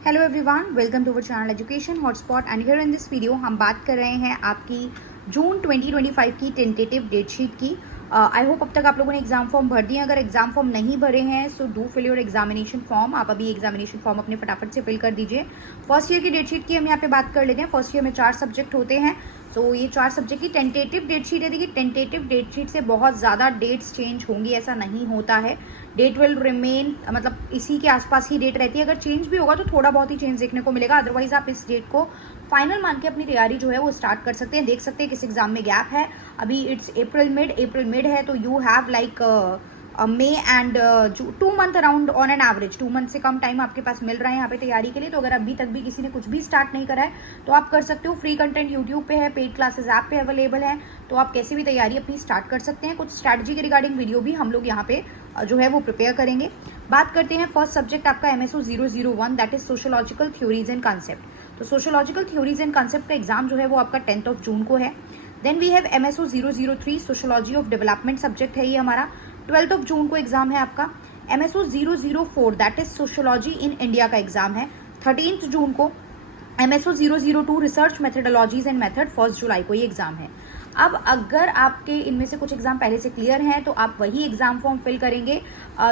Hello everyone, welcome to our channel Education Hotspot and here in this video हम बात कर रहे हैं आपकी जून 2025 की टेंटेटिव डेट शीट की। आई होप अब तक आप लोगों ने एग्जाम फॉर्म भर दिए। अगर एग्जाम फॉर्म नहीं भरे हैं so do fill your examination form. आप अभी एग्जामिनेशन फॉर्म अपने फटाफट से फिल कर दीजिए। फर्स्ट ईयर की डेट शीट की हम यहाँ पे बात कर लेते हैं। फर्स्ट ईयर में 4 सब्जेक्ट होते हैं। सो ये 4 सब्जेक्ट की टेंटेटिव डेट शीट है। देखिए, टेंटेटिव डेट शीट से बहुत ज़्यादा डेट्स चेंज होंगी ऐसा नहीं होता है। डेट विल रिमेन, मतलब इसी के आसपास ही डेट रहती है। अगर चेंज भी होगा तो थोड़ा बहुत ही चेंज देखने को मिलेगा। अदरवाइज आप इस डेट को फाइनल मान के अपनी तैयारी जो है वो स्टार्ट कर सकते हैं। देख सकते हैं किस एग्जाम में गैप है। अभी इट्स अप्रैल मिड है, तो you have like may and 2 month around on an average. 2 month से कम टाइम आपके पास मिल रहा है यहाँ पे तैयारी के लिए। तो अगर अभी तक भी किसी ने कुछ भी स्टार्ट नहीं करा है तो आप कर सकते हो। फ्री कंटेंट यूट्यूब पे है, पेड क्लासेस ऐप पे अवेलेबल है, तो आप कैसे भी तैयारी अपनी स्टार्ट कर सकते हैं। कुछ स्ट्रैटेजी के रिगार्डिंग वीडियो भी हम लोग यहाँ पे जो है वो प्रिपेयर करेंगे। बात करते हैं फर्स्ट सब्जेक्ट आपका MSO 001, that is sociological theories and concept. तो सोशोलॉजिकल थ्योरीज एंड कॉन्सेप्ट का एग्जाम जो है वो आपका 10 जून को है। Then we have MSO 003, sociology of development subject है ये हमारा। 12 जून को एग्जाम है आपका। MSO 004, that is sociology in India का एग्जाम है 13 जून को। MSO 002, research methodologies and method, 1 जुलाई को ये एग्जाम है। अब अगर आपके इनमें से कुछ एग्जाम पहले से क्लियर हैं तो आप वही एग्जाम फॉर्म फिल करेंगे।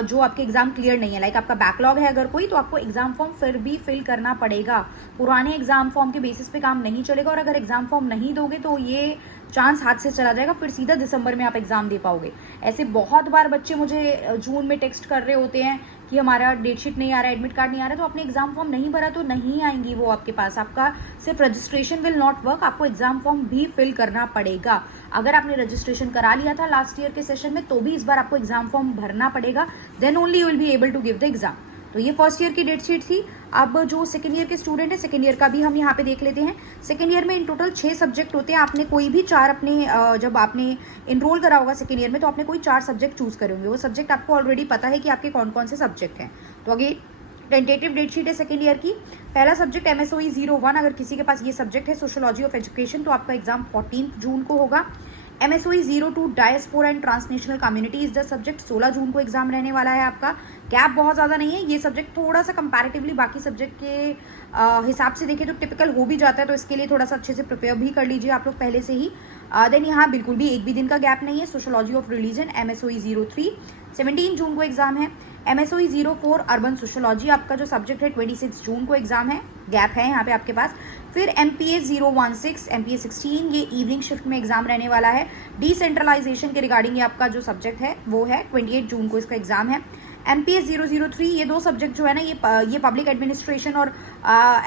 जो आपके एग्जाम क्लियर नहीं है, लाइक आपका बैकलॉग है अगर कोई, तो आपको एग्जाम फॉर्म फिर भी फिल करना पड़ेगा। पुराने एग्जाम फॉर्म के बेसिस पे काम नहीं चलेगा। और अगर एग्जाम फॉर्म नहीं दोगे तो ये चांस हाथ से चला जाएगा, फिर सीधा दिसंबर में आप एग्जाम दे पाओगे। ऐसे बहुत बार बच्चे मुझे जून में टेक्स्ट कर रहे होते हैं कि हमारा डेट शीट नहीं आ रहा है, एडमिट कार्ड नहीं आ रहा है। तो आपने एग्जाम फॉर्म नहीं भरा तो नहीं आएंगी वो आपके पास। आपका सिर्फ रजिस्ट्रेशन विल नॉट वर्क, आपको एग्जाम फॉर्म भी फिल करना पड़ेगा। अगर आपने रजिस्ट्रेशन करा लिया था लास्ट ईयर के सेशन में तो भी इस बार आपको एग्जाम फॉर्म भरना पड़ेगा। Then only you will be able to give the exam. तो ये फर्स्ट ईयर की डेट शीट थी। अब जो सेकंड ईयर के स्टूडेंट है, सेकंड ईयर का भी हम यहाँ पे देख लेते हैं। सेकंड ईयर में इन टोटल 6 सब्जेक्ट होते हैं। आपने कोई भी 4 अपने जब आपने इनरोल करा होगा सेकंड ईयर में तो आपने कोई 4 सब्जेक्ट चूज करे होंगे। वो सब्जेक्ट आपको ऑलरेडी पता है कि आपके कौन कौन से सब्जेक्ट हैं। तो आगे टेंटेटिव डेट शीट है सेकंड ईयर की। पहला सब्जेक्ट MSOE 01, अगर किसी के पास ये सब्जेक्ट है सोशोलॉजी ऑफ एजुकेशन, तो आपका एग्जाम 14 जून को होगा। MSOE 02, diaspora and transnational community is the subject, 16 जून को एग्जाम रहने वाला है आपका। गैप बहुत ज़्यादा नहीं है। ये सब्जेक्ट थोड़ा सा कंपैरेटिवली बाकी सब्जेक्ट के हिसाब से देखें तो टिपिकल हो भी जाता है, तो इसके लिए थोड़ा सा अच्छे से प्रिपेयर भी कर लीजिए आप लोग पहले से ही। देन यहाँ बिल्कुल भी एक भी दिन का गैप नहीं है। सोशोलॉजी ऑफ रिलीजन MSOE 03, 17 जून को एग्जाम है। MSOE 04, अर्बन सोशोलॉजी आपका जो सब्जेक्ट है 26 जून को एग्जाम है। गैप है यहाँ पे आपके पास। फिर MPA 016, MPA 16, ये इवनिंग शिफ्ट में एग्जाम रहने वाला है। डिसेंट्रलाइजेशन के रिगार्डिंग ये आपका जो सब्जेक्ट है वो है 28 जून को इसका एग्जाम है। MPA 003, ये 2 सब्जेक्ट जो है ना, ये पब्लिक एडमिनिस्ट्रेशन और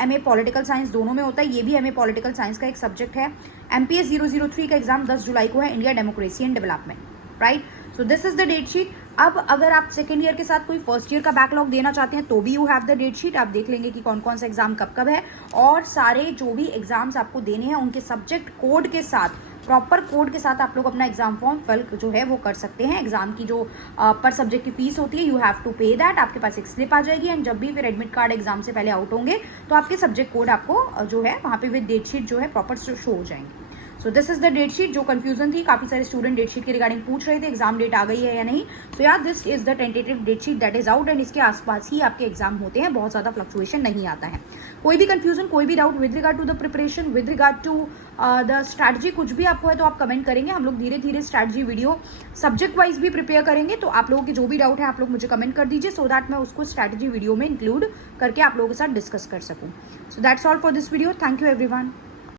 MA पॉलिटिकल साइंस दोनों में होता है। ये भी MA पॉलिटिकल साइंस का एक सब्जेक्ट है। MPA 003 का एग्जाम 10 जुलाई को है, India democracy and development, right. So this is the date sheet. अब अगर आप सेकेंड ईयर के साथ कोई फर्स्ट ईयर का बैकलॉग देना चाहते हैं तो भी you have the date sheet. आप देख लेंगे कि कौन कौन सा एग्जाम कब कब है, और सारे जो भी एग्जाम्स आपको देने हैं उनके सब्जेक्ट कोड के साथ, प्रॉपर कोड के साथ आप लोग अपना एग्जाम फॉर्म फिल जो है वो कर सकते हैं। एग्जाम की जो पर सब्जेक्ट की फीस होती है यू हैव टू पे दैट। आपके पास एक स्लिप आ जाएगी एंड जब भी फिर एडमिट कार्ड एग्जाम से पहले आउट होंगे तो आपके सब्जेक्ट कोड आपको जो है वहाँ पे विद डेट शीट जो है प्रॉपर शो हो जाएंगे। So this is the date sheet. जो कंफ्यूजन थी, काफी सारे स्टूडेंट डेट शीट के रिगार्डिंग पूछ रहे थे एग्जाम डेट आ गई है या नहीं। सो यार this is the tentative date sheet that is out and इसके आसपास ही आपके एग्जाम होते हैं। बहुत ज्यादा फ्लक्चुएशन नहीं आता है। कोई भी कंफ्यूजन, कोई भी doubt with regard to the preparation, with regard to the strategy, कुछ भी आपको है तो आप कमेंट करेंगे। हम लोग धीरे धीरे स्ट्रैटेजी वीडियो सब्जेक्ट वाइज भी प्रिपेयर करेंगे। तो आप लोगों की जो भी डाउट है आप लोग मुझे कमेंट कर दीजिए सो दैट मैं उसको स्ट्रैटेजी वीडियो में इंक्लूड करके आप लोगों के साथ डिस्कस कर सकूँ। So that's all for this video. Thank you everyone.